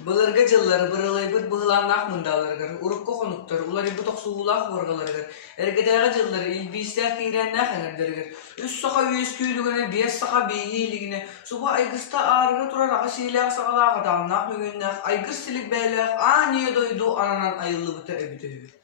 Былырга жыллары бырылайбыт быһылааннаах мындаларыгар, урукка конуктар, улары буток суулаах боргаларыгар, эргетега жыллары илбийстеах кийрэннаах эҥердеригер, үс соха үйес күүлүгүнэ, биэс саха бейхиилигине, суба айгыста аарыга турар ага сиилээх сагалаах атааннаах мөгөннаах, айгыр силик бээлээх, ние дойду ананан айыллыбыта эбитөһү.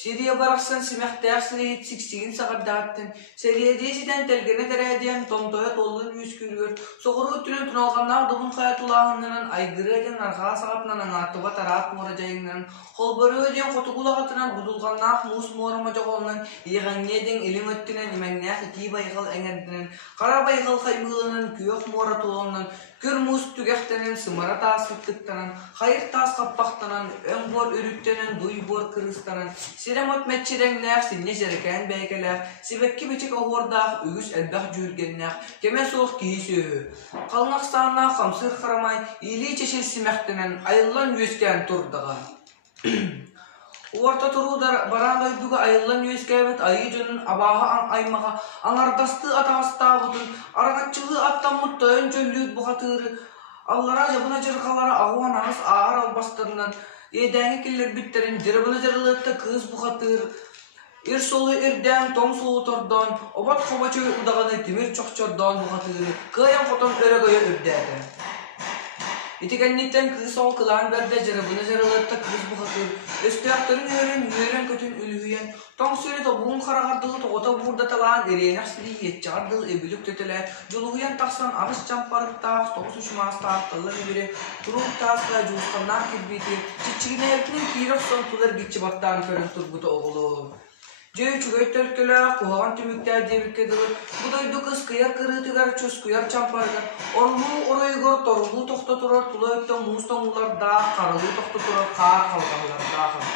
Сирия барахсан симэхтээх сылыйыт сиксигин сагардааттын, Сирия десиден телгене терэдиэн томтоя толлын үйскүлгөр, соғыру түлін туналғаннаах дубун хаятулаахыннан айгыры эден архаа сағатынан аңаттыба тараат мора жайыңнан, холбору эден котугулағатынан будулғаннаах муус морама жоғолынан, иғаңне эден илим өттінен имәңнәэх ити байғал әңердінен, қара байғал хаймылынан, күйөх мора толонынан, көр муус түгәхтенен, сымара таасыттыктанан, хайыр таас қаппақтанан, өң бор үрүттенен, дуй бор кырыстанан, Сиремот мәтчереңнәк, синне жерекән бәйгеләк, сибекки бичек оғордақ, үгіс әлбәқ жүргеннәк, кеме соқ кейсі. Қалнақстанна қамсыр қарамай, или чешел симәқтінен, айыллан өскен тұрдыға. Уарта тұрудар баран дойдуға айыллан өскәбет айы жөнін абаға аймаға, аңардасты атағыстағытын, арағатчылы аттан мұттайын жөллүйд бұғатыры, аллара жабына жырқалары ағуан ағыз ағар албастырынан, Едәңі келер біттерін, жырыбыны жырылытты кыз бұқатыр. Ир солы ирдәң, том солы тордан, обат қобачы ұдағаны темір чоқчардан бұқатыр. Кыян қотон өрігөйі үрдәді. Итекәннеттен кыз сол қылан бәрді жырыбыны жырылытты кыз бұқатыр. Өстіяқтырын үйерен көтін үлігіен. Том сөйлі тобуын қарағардығы тоғыта бұрда талан, еренәқ сілі етчағардығы өбілік төтілі. Жолығыян тақсан ағыз чампарықтақ, тоғыз үшмастақ, тылы өбірі, тұруқ тасқа жуысқаннақ келбейті. Чикчигіне әркінің кейрік сон тұлыр кетчі баттан көрін тұрғыты оғылы. Жөй чүгөй төлкілі, қоған түміктер дебіккеділі. Бұдойды қыз кияр кырытығар чөз кияр чампарығар. Орлу оройғыр, торулу тоқта тұрар, тұла өттен мұстан ұлар дақ, қарылу тоқта тұрар, қар қалғанлар дақын.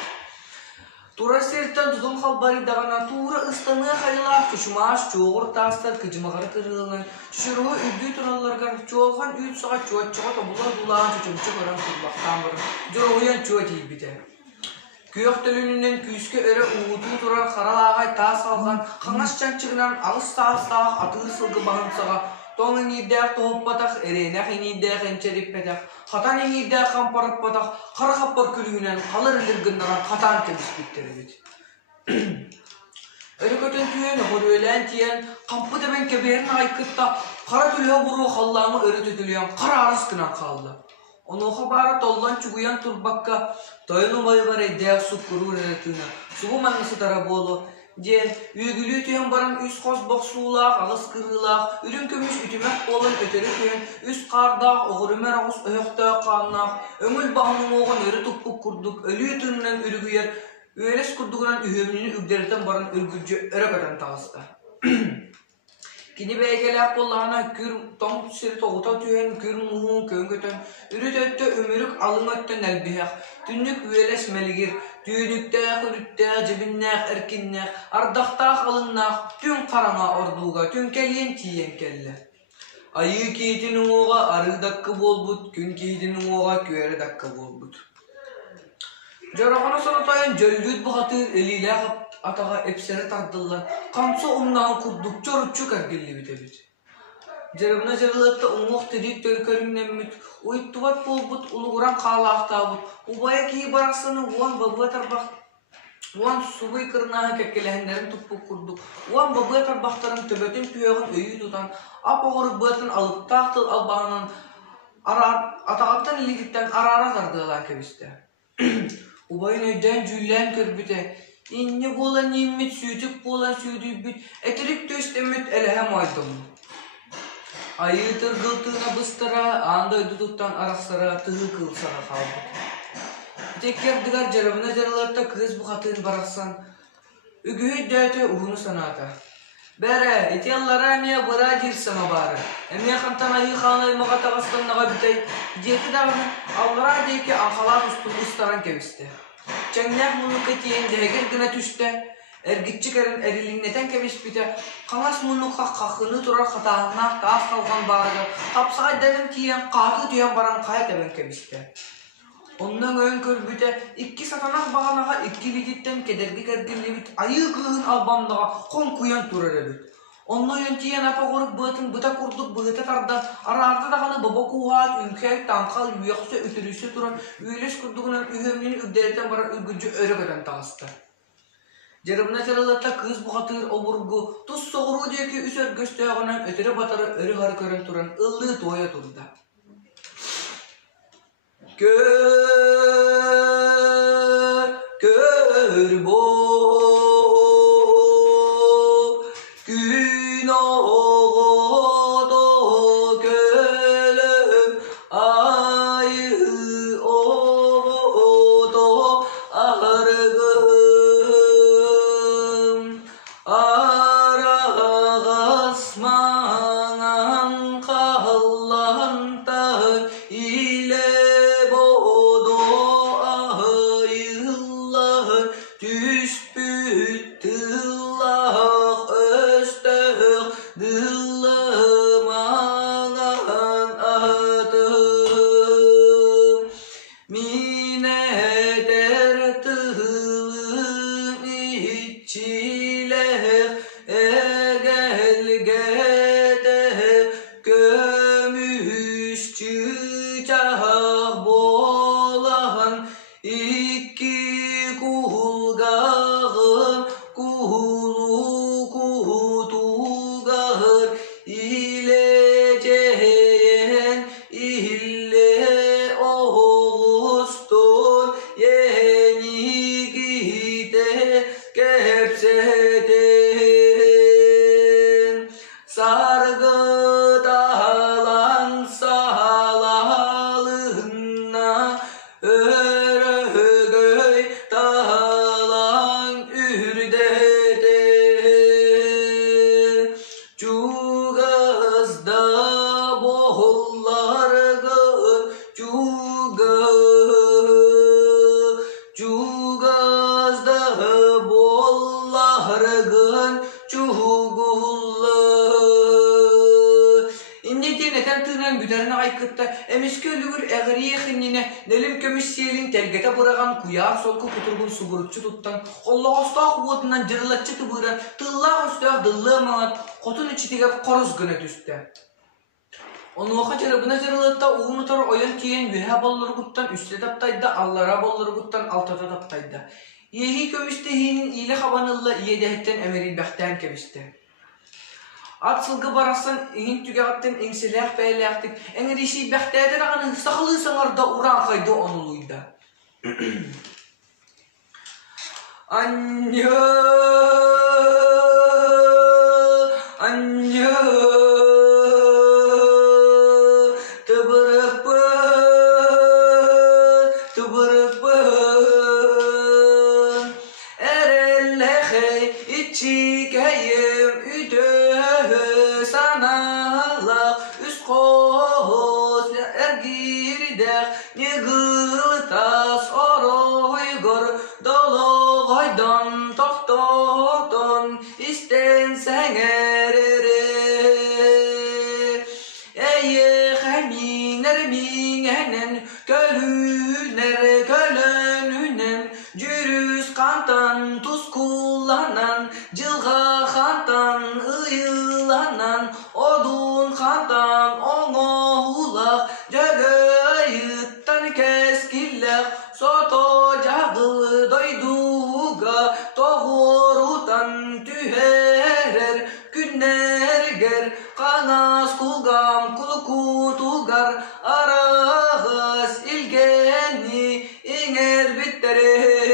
Тура серттен тұзым қалбары дағана тура ұстаны қайлақ, күшімаш, чоғыр тастар, күжімағар кырылынан, шүрігі үйді тұраларғар, чоғылған үйт сұға чуат-чуға табылар дұлаған чөчімчі көрін тұрбақтан бұрын, жұрғыян чуат ейбіті. Күйек төлінінен күйіске өрі ұғыту тұрар қаралағай тас алған, қаңас чанчығынан ағыз тастақ, атығыр сылғы бағынсаға, тоңын ейдәқ тоғыппатақ, әренәқ енейдәқ әнчәріппәтақ, қатан енейдәқ қампарыппатақ, қара қаппар күлігінен қалыр іліргіндаған қатан кеміспеттері бет. Өрі көтін түйен, ғыр өлән тиен, қампы дәбен кеберін айкытта, қара түлі бұру қаллаңы өрі түтілген қара арыз кінан қалды. Оноха бара толлан чугуян турбакка, тойну май бар әйдәқ сұққыру рәтіна, сұғы маннысы тара болу. Ден, үйгілі түйен баран үс қос боқсулақ, ағыз кырылақ, үрін көміш үтімәк болын өтері түйен, үс қардақ, оғырымер ағыз өйіқті қаннақ, өңіл бағының оғын өрі тұппық күрдік, өлі түнінен үргүйер, өйлес күрдігінен үйемнені үгдерден баран үргілжі өрі көтен тағысты. Kini beygelek bollağına kür tom seri toğuta tüyen kür muğun kön kötön. Ürüt öttü ömürük alın öttün elbihek. Tünnük üyeles meligir. Tüyünükte, hürütte, cebinnek, erkinnek. Ardaqtaq alınnak. Tün karana orduğa. Tün kelyen tiyen kelle. Ayı keydinin oğa arı dakika bol but. Gün keydinin oğa köre dakika bol but. Jarağına sonutayan jölgüt buhatır eliyle atağa epsere tardıllar. Kamsa ondan kurduk çorutçuk ergilli bitebit. Jarabına jarılıkta umuq tedik törköründen müt. Uyuttuvat bol but uluğuran qalaqta but. Ubaya ki baraqsını uan babıya tarbaq. Uan subay kırnağı kekkelehenlerin tuppuk kurduk. Uan babıya tarbaqtarın töbötün tüyağın öyü tutan. Apoğuru bıtın alıp tağtıl albağının atağıptan ilikitten arara tardığılar kebiste. Ubayın öyden cüllen körbüte. İnni bolan nimmit, sütük bolan sütübüt. Etirik töstemit elehem aydım. Ayı tırgıltığına bıstıra, anda ödü tuttan arasara, tığı kılsara kaldı. Tekker dıgar jarabına jaralarta kız bu katın baraqsan. Ügühü döte uğunu sanata. Bere, eti allara emiye bıra jirsana bari. Emiye kantan ayı xanay mağata qaslannağa bitay. Jeti dağını allara deyki anqalar ustun ustaran kebiste. Çengnek munuk etiyen dehegir gına tüşte. Ergitçik erin eriliğineten kebiş bite. Qanas munukqa qaqını turar qatağına tağız qalgan barıdı. Kapsağa dedim tiyen qatı tüyen baran qaya teben kebiste. Ondan ön körbüte iki satanak bağanağa iki bititten kedergi kergilli bit ayı kığın albamdağa kon kuyan turar ebit. Onno yöntiyen apa korup bıtın bıta kurduk bıta tarda ararda dağını baba kuhat ülke tankal yoksa ötürüsü duran üyeleş kurduğunun ühemliğini übdeleten bara ülgücü örgöden tağıstı. Jarabına çaralatta kız bu hatır oburgu tuz soğuru diye ki üser gösteğinin ötere batarı örü harıkarın turan ıllı doya turda. Kör bo gün oğudu gölüm ayı oğudu argım arasmanan kallandan ile bodu ayıllar düspüttüllah östök dıllımanan adım mine dertılın içiler egelgede gömüş çiçek bolan iki kulgağın kulu kutugar ileceğen ille oğustun yeni gide gepseden sargı dağlan salalına örgöy dağlan ürdede cugazda boğullargın cugazda bollargın cugullar İndeti neden tığınan güderine aykıtta emiski ölügür eğriye xinine nelim kömüşsiyelin telgete bırağan kuyar solku kuturgun suburutçu tuttan Allah ostağ kuvvetinden cırılatçı tıbıran tığıllar üstağ dıllığı manat kotun içi tigep koruz güne düştü. Onu oka jarabına jaralatta uğunu tar oyan kiyen yühe balları guttan üstte taptayda allara balları guttan altada taptayda. Yehi kömüşte hinin iyili habanılla iyedehetten emeril behten kemüşte. At sılgı barasın ihin tügeğatten engseleğ beylektik. Enrişi behteden ağanın sağlığı sanarda uğran kaydı onuluyda. Anya anya tıbırıp erellehe içi geyim üdü sanalak üst koz ergirdek nigıltas oroygor dolu gaydan tohtotun istensen erere eye xeminer mingenen kölüner kölönünen cürüs kantan tuz kullanan cılga kantan ıyılanan odun kantan oğulak cagayıttan keskillek soto cagı doyduga toğurutan tüherer günlerger kanas kulgam kulukutugar arağız ilgeni inger bittere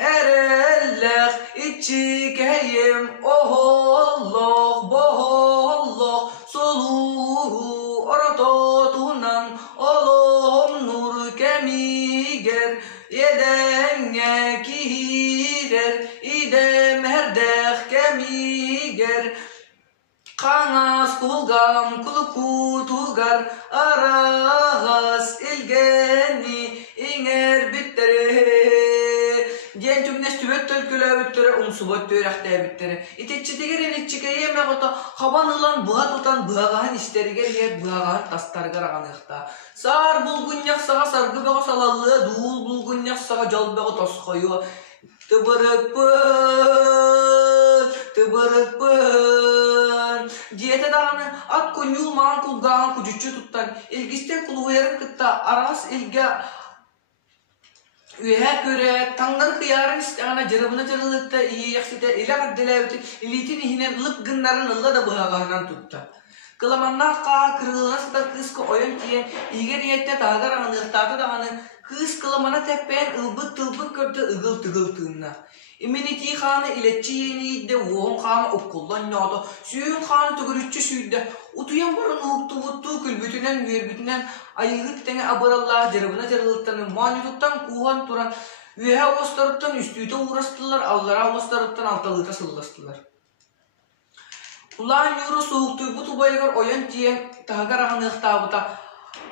erellek içi keyim ohollok bohollok soluğu oratotunan olom nur kemiger yedenge kihirer idem herdek kemiger kanas kulgam kulukutugar arağız ilgeni inger bittere diyen tümnes tübet tölküle bittere umsubot törekte bittere itetçi digerin içike yemek ota kaban ulan buğa tutan buğağın işteriger yer buğağın tastargar ağanıqta sar bulgunyak sağa sargı bağı salallı duul bulgunyak sağa jal bağı toskoyu tıbırık bıl tıbırıpın. Diyete dağını at kolyul mağan kulgağın kucucu tuttan. İlgisten kuluğuyarın kıtta aras ilge üye göre tangar kıyarın istana jarabına jarılıkta iyi yaksite ile kaddelevti ilitin ihinen ılıp gınların ılla da bıhaganan tutta. Kılamanna kağa kırılığına da kız ko oyun kiyen iyigen iyette tagar anı ıhtatı dağını kız kılamana tepen ılbık tılbık köpte ıgıl tıgıl tığına. İminiti xanı iletçi yeniydi voğun xanı okkullan yoğdu. Süyün xanı tügürütçü süydü. Utuyan barın uğuktu vuttu külbütünen müerbütünen ayıgıt tenge abarallah jarabına jarılıktanı manituttan kuhan turan üye ostarıktan üstüyte uğrastılar allara ostarıktan altalıta sıllastılar. Ulan yuru soğuktu bu tubaygar oyan diyen tagar ağını ıhtabıta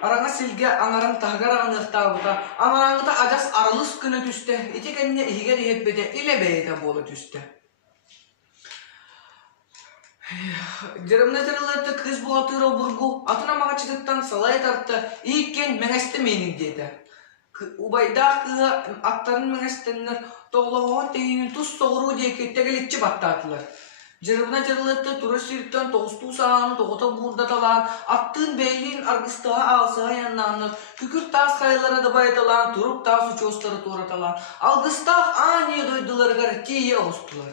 Arana silge anaran tahgar ağını ıhtabıta Anarangıta adas aralыс günü düştü eti kendine ihiger yebbede ile beyde bolu düştü. Jarabına jarılıkta kız buğatıra burgu atına mağaçıdıktan salaya tarttı iyikken meğeste menin dedi. Ubayda kığı atların meğestenler toğlağı teyinin tuz soğuru diye kettegelitçi battatılar. Jarabına jarılıkta turasiritten toğustu sağını toğuta burada talan attığın beyliğin argıstığa ağsığa yanlanır. Kükürt tağız kayılara da bayatalan turup tağ suçu ostları tuğratalan. Algıstağ aniye doydular garı tiye ostular.